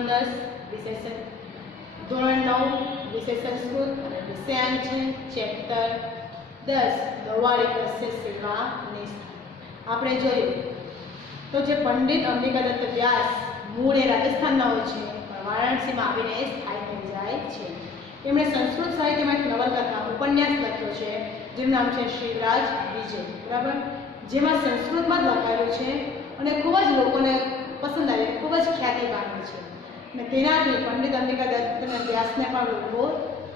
ધોરણ 10 ધોરણ 9 વિષય સંસ્કૃત અને વિષયાંક છે ચેપ્ટર 10 દવાળી કશ્ય સેવા નિષ્ઠા. આપણે જોયું તો જે પંડિત અંબિકા દત્ત વ્યાસ મૂળ એ રાજસ્થાનના હોય છે પણ વારાણસીમાં આવીને સ્થાયી થઈ જાય છે. એમણે સંસ્કૃત સાહિત્યમાં એક નવલકથા ઉપન્યાસ લખ્યો છે જેનું નામ છે શિવરાજ વિજય, બરાબર, જેમાં સંસ્કૃતમાં જ લખાયેલું છે અને ખૂબ જ લોકોને પસંદ આવે, ખૂબ જ ખ્યાતિ પામે છે અને તેનાથી પંડિત અંબિકા દત્ત વ્યાસને પણ લોકો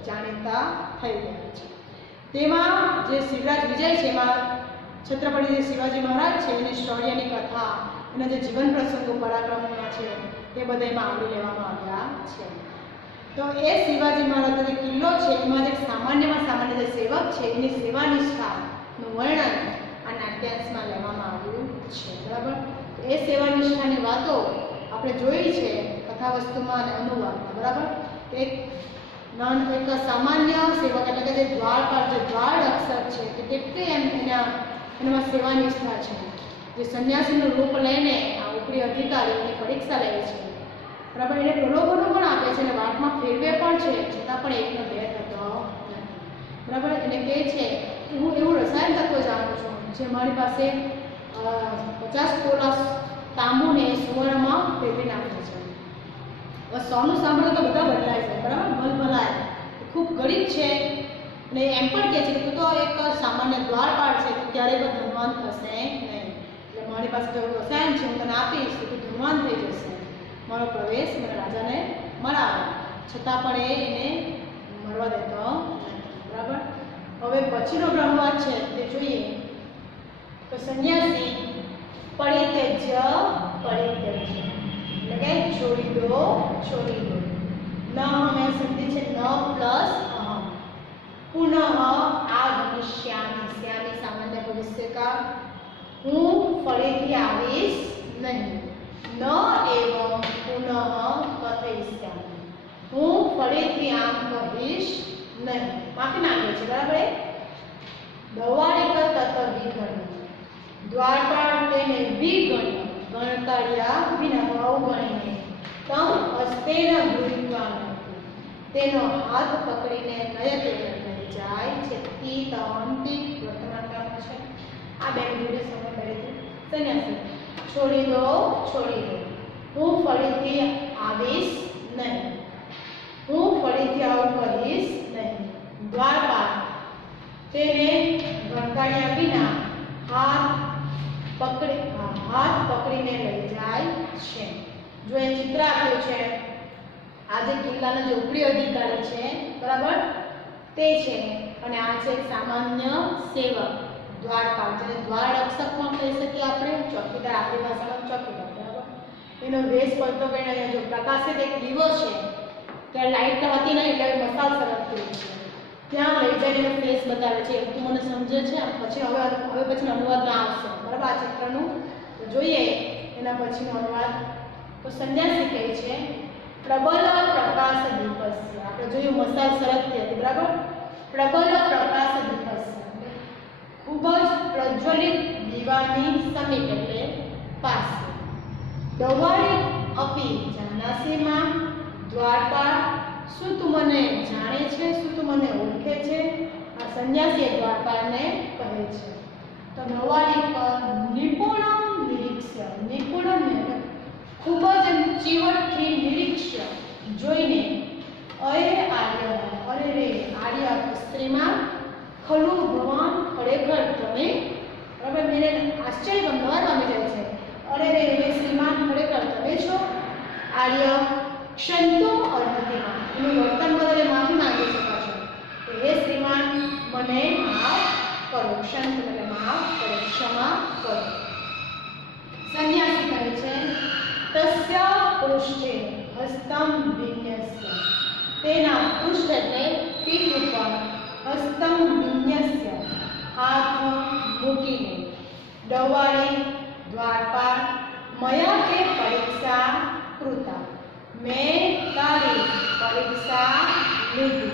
જાણીતા થઈ ગયા છે. તેમાં જે શિવરાજ વિજય છે એમાં છત્રપતિ શિવાજી મહારાજ છે એની શૌર્યની કથા, એના જે જીવન પ્રસંગો પરાક્રમોના છે એ બધા એમાં આવરી લેવામાં આવ્યા છે. તો એ શિવાજી મહારાજનો જે કિલ્લો છે એમાં જે સામાન્યમાં સામાન્ય જે સેવક છે એની સેવા નિષ્ઠાનું વર્ણન આ નાટ્યાંશમાં લેવામાં આવ્યું છે, બરાબર. એ સેવા નિષ્ઠાની વાતો આપણે જોઈ છે કથા વસ્તુમાં અને અનુવાદમાં, બરાબર. એક સામાન્ય સેવક એટલે કે જે દ્વારપાળ, જે દ્વાર અક્ષર છે તે કેટલી એનામાં સેવા નિષ્ઠા છે. જે સંન્યાસીનું રૂપ લઈને આ ઉપરી અધિકારીઓની પરીક્ષા લે છે, બરાબર. એને પ્રલોભનો પણ આપે છે અને વાતમાં ફેરવે પણ છે છતાં પણ એકનો બે થતો નથી, બરાબર. એને કહે છે કે હું એવું રસાયણ તત્વ જાણું છું જે મારી પાસે 50 તોલા તાંબુને સુવર્ણમાં ફેરવી નાખે છે. હવે સોનું સાંભળો તો બધા બદલાય છે, બરાબર, ભલભલાય, ખૂબ ગરીબ છે અને એમ પણ કહે છે કે તું તો એક સામાન્ય દ્વારપાળ છે, તું ક્યારેય પણ ધનવાન થશે નહીં, એટલે મારી પાસે જો રસાયણ છે હું તને આપીશ તો તું ધનવાન થઈ જશે. મારો પ્રવેશ મને રાજાને મળાવે છતાં પણ એને મળવા દેતો નથી, બરાબર. હવે પછીનો બ્રહ્મવાદ છે તે જોઈએ તો સંન્યાસી પરિત્યજ્ય એટલે કે છોડી દો. ન અમે સંધિ છે ન પ્લસ અહમ. પુનઃ આગમિષ્યામિ, શ્યામિ સામાન્ય ભવિષ્યકાળ, હું ફરીથી આવીશ નહીં. ન એવં પુનઃ કથયિષ્યામિ, હું ફરીથી આમ કહીશ નહીં. માફી માંગે છે, બરાબર. દવાળિક તત વિગણ્ય, દ્વારપાળ તેને વિગણ્ય, ગણકાર્યા વિના અવગણીને, તમ હસ્તેન ગૃહીત્વા, તેનો હાથ પકડીને નયતે લઈ જાય છે. તી તંતિ વર્તમાન કાળ છે. આ બે જોડે સમય કરી સંન્યાસી છોડી દો, હું ફરીથી આવીશ નહીં, હું ફરીથી આવું કહીશ નહીં. દ્વારપાળ તેને ગણકાર્યા વિના હાથ પકડીને લઈ જાય છે. જો એ ચિત્ર આપ્યું છે, આ જે કિલ્લાના જે ઉપરી અધિકારી છે, બરાબર, તે છે અને આ છે સામાન્ય સેવક દ્વારપાળ, જેને દ્વાર રક્ષક પણ કહી શકીએ આપણે, ચોકીદાર આપણી ભાષામાં ચોકીદાર, બરાબર. એનો વેશ પડતો કરીને જો પ્રકાશિત એક દીવો છે ત્યાં લાઈટ હતી નહીં એટલે મસાલ સરકતી છે, ત્યાં લઈ જઈને એનો ફેસ બતાવે છે. તું મને સમજે છે? પછી હવે પછીનો અનુવાદમાં આવશે, બરાબર, આ ચિત્રનું. તો જોઈએ એના પછીનો અનુવાદ. તો સંન્યાસી કહે છે પ્રબલ પ્રકાશ દીપસ્ય, આપણે જોયું મસાલ સરકતી હતી, બરાબર. પ્રબલ પ્રકાશ દીપસ્ય, ખૂબ જ પ્રજ્વલિત દીવાની સમીપ એટલે પાસે. દવાળી અપી જાનાસીમાં, દ્વારપાળ શું તું મને જાણે છે, શું તું મને ઓળખે છે? આ સંન્યાસી દ્વારપાળને કહે છે. તો દવાળી પર નિપુણ નિરીક્ષય, નિપુણ ખૂબ જ ચીવટથી નિરીક્ષય જોઈને અરે આર્ય, અરે રે આર્ય સ્ત્રીમાં ખલું ભગવાન ખરેખર તમે, બરાબર. મેને આશ્ચર્ય ગમવા પામી જાય છે. અરે રે હે શ્રીમાન ખરેખર તમે છો? આર્ય ક્ષંતો અર્હતિમાં, એનું વર્તન બદલે માફી માંગી શકાશે. તો હે શ્રીમાન મને માફ કરો, ક્ષંત એટલે માફ કરો, ક્ષમા કરો. સંન્યાસી કહે છે તસ્ય પૃષ્ઠે હસ્તમ વિન્યસ્ય, તેના પૃષ્ઠ એટલે પીઠ ઉપર હસ્તમ વિન્યસ્ય હાથ મૂકીને. દવાળી દ્વારપાળ મયા તે પરીક્ષા કૃતા, મેં તારી પરીક્ષા લીધી.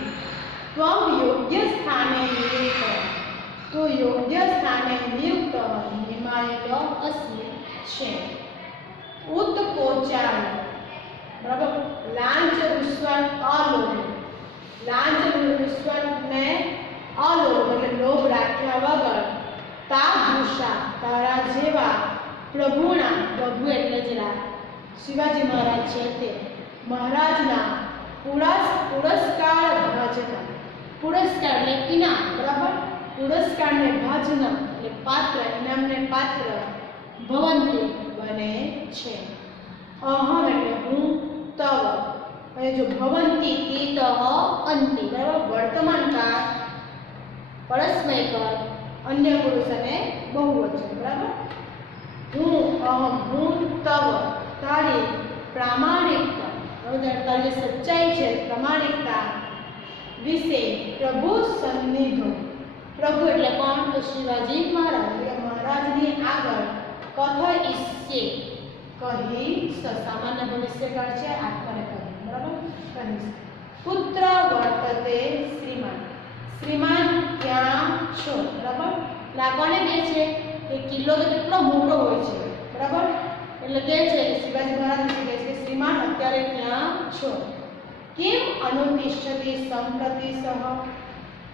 ત્વમ યોગ્ય સ્થાને નિયુક્ત, તું યોગ્ય સ્થાને નિયુક્ત નિમાયેલો અસ્મિ છે. ઉત્કોચાય, બરાબર, લાંચ રૂશ્વત અલોભ, લાંચ રૂશ્વત ને અલોભ એટલે લોભ રાખ્યા વગર તાદૃશા તારા જેવા પ્રભુના, પ્રભુ એટલે જ શિવાજી મહારાજ છે તે મહારાજના પુરસ્કાર ભજન, પુરસ્કાર એટલે ઇનામ, બરાબર, પુરસ્કારને ભજન એટલે પાત્ર, ઇનામને પાત્ર ભવંતી બને છે. અહમ એટલે હું, તવ અને જો ભવંતી તીતઃ અંતિ, બરાબર, વર્તમાન કાળ પરસ્મય પદ અન્ય પુરુષ અને બહુવચન, બરાબર. હું અહમ હું તવ તારી પ્રામાણિકતા, તારી જે સચ્ચાઈ છે પ્રામાણિકતા વિશે પ્રભુ સન્નિધો, પ્રભુ એટલે કોણ તો શિવાજી મહારાજ, એટલે મહારાજની આગળ કથયિષ્યે કહીશ, સામાન્ય ભવિષ્યકાળ છે આત્મને કહી, બરાબર, કહીશ. પુત્ર વર્તતે શ્રીમાન, શ્રીમાન ક્યાં છો, બરાબર. લાગવાને કહે છે કે કિલ્લો તો કેટલો મોટો હોય છે, બરાબર, એટલે કહે છે કે શિવાજી મહારાજ કહે છે કે શ્રીમાન અત્યારે ક્યાં છો. કેમ અનુતિષ્ઠતિ સંપ્રતિ સહ,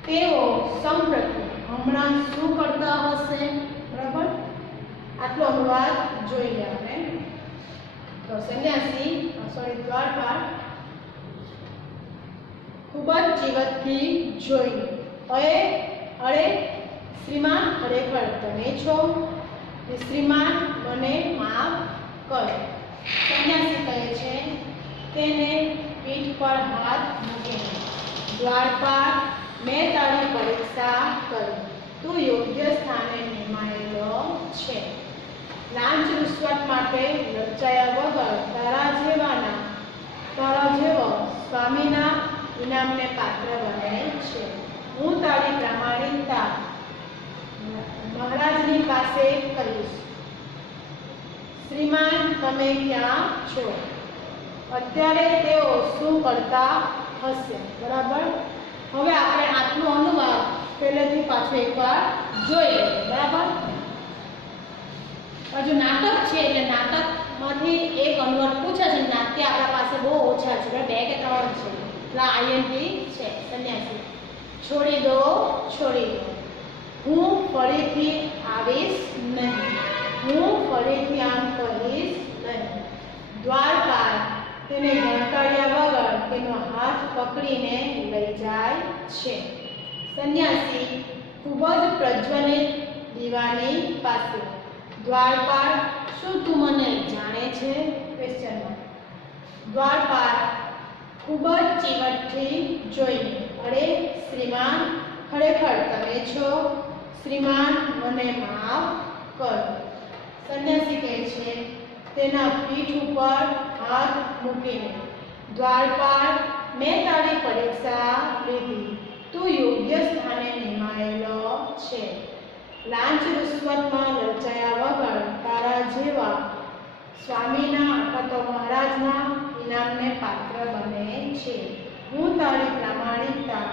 તેઓ સંપ્રતિ હમણાં શું કરતા હશે, બરાબર. આટલો અનુવાદ જોઈએ આપણે. તો સંન્યાસી દ્વારપાળ ખૂબ જ જીવતથી જોઈને અરે શ્રીમાન ખરેખર તમે છો, શ્રીમાન મને માફ કરો. સંન્યાસી કહે છે તેને પીઠ પર હાથ મૂકીને દ્વારપાળ મેં તારી પરીક્ષા કરી, તું યોગ્ય સ્થાને નિમાયેલો છે. લાંચ રૂશ્વત માટે લજાયા વગર તારા જેવો સ્વામીના ઇનામને પાત્ર બને છે. હું તારી પ્રામાણિકતા મહારાજની પાસે કહીશ. શ્રીમાન તમે ક્યાં છો, અત્યારે તેઓ શું કરતા હશે, બરાબર. હવે આપણે આટલું અનુવાદ પહેલેથી પાછું એકવાર જોઈ લઈએ, બરાબર. હજુ નાટક છે એટલે નાટકમાંથી એક અનુવાદ પૂછે છે. નાટ્ય આપણા પાસે બહુ ઓછા છે, 2 કે 3 છે, એટલા આઈએનટી છે. સંન્યાસી છોડી દો, હું ફરીથી આવીશ નહીં, હું ફરીથી આમ કહીશ નહીં. દ્વારપાળ તેને ગણકાર્યા વગર તેનો હાથ પકડીને લઈ જાય છે. સંન્યાસી ખૂબ જ પ્રજ્વલિત દીવાની પાસે, દ્વારપાળ શું તું મને જાણે છે, ક્વેશ્ચન માર્ક. દ્વારપાળ ખૂબ જ ચીવટથી જોઈને અરે શ્રીમાન ખરેખર તમે છો, શ્રીમાન મને માફ કરો. સંન્યાસી કહે છે તેના પીઠ ઉપર હાથ મૂકીને દ્વારપાળ મેં તારી પરીક્ષા લીધી, તું યોગ્ય સ્થાને નિમાયેલો છે. લાંચ રૂશ્વતમાં લજાયા વગર તારા જેવા સ્વામીના અથવા તો મહારાજના ઇનામને પાત્ર બને છે. હું તારી પ્રામાણિકતા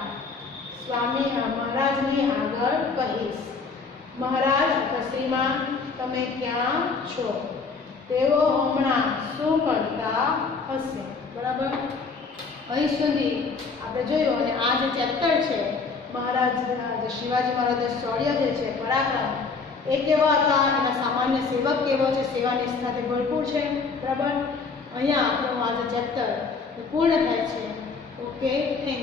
મહારાજની આગળ કહીશ. મહારાજ શ્રીમાન તમે ક્યાં છો, તેઓ હમણાં શું કરતા હશે, બરાબર. અહીં સુધી આપણે જોયું. અને આ જે ચેપ્ટર છે મહારાજના જે શિવાજી મહારાજના શૌર્ય જે છે, પરાક્રમ એ કેવા હતા, એના સામાન્ય સેવક કેવો છે, સેવા નિષ્ઠાથી ભરપૂર છે, બરાબર. અહીંયા આપણું આ જે ચેપ્ટર પૂર્ણ થાય છે. Okay, thank you.